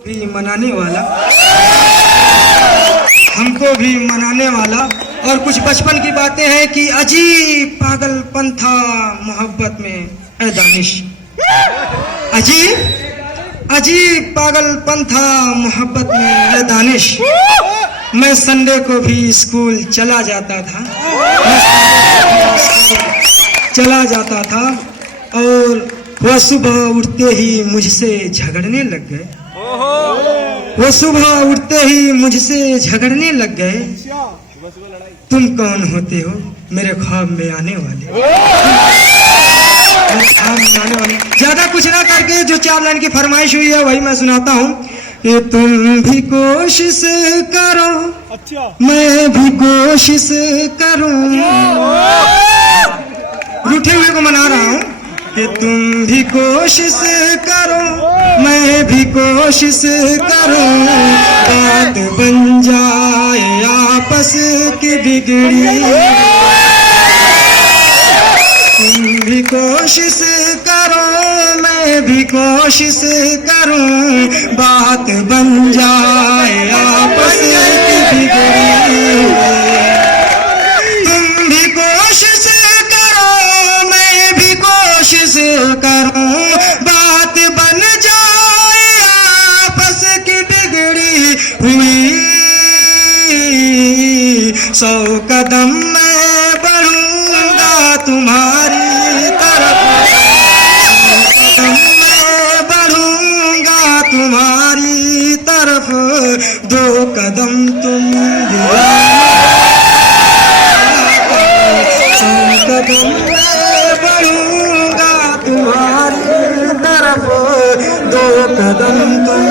भी मनाने वाला, हमको भी मनाने वाला। और कुछ बचपन की बातें हैं कि अजीब पागलपन था मोहब्बत में ए दानिश, अजीब अजीब पागलपन था मोहब्बत में ए दानिश। मैं संडे को भी स्कूल चला जाता था, चला जाता था और वह सुबह उठते ही मुझसे झगड़ने लग गए। वो सुबह उठते ही मुझसे झगड़ने लग गए। तुम कौन होते हो मेरे ख्वाब में आने वाले, मेरे ख्वाब में आने वाले। ज्यादा कुछ ना करके जो 4 लाइन की फरमाइश हुई है वही मैं सुनाता हूँ कि तुम भी कोशिश करो, अच्छा मैं भी कोशिश करूँ। रूठे हुए को मना रहा हूँ कि तुम भी कोशिश करो मैं भी कोशिश करूं, बात बन जाए आपस की बिगड़ी। तुम भी कोशिश करो मैं भी कोशिश करूं, बात बन जाए आपस की बिगड़ी। तुम भी कोशिश करो मैं भी कोशिश करूं, बात बन जाए आपस की बिगड़ी हुई। 100 कदम मैं बढ़ूंगा तुम्हारी तरफ, 100 कदम मैं बढ़ूंगा तुम्हारी तरफ, 2 कदम तुम 100 कदम मैं बढ़ूंगा तुम्हारी तरफ, 2 कदम तुम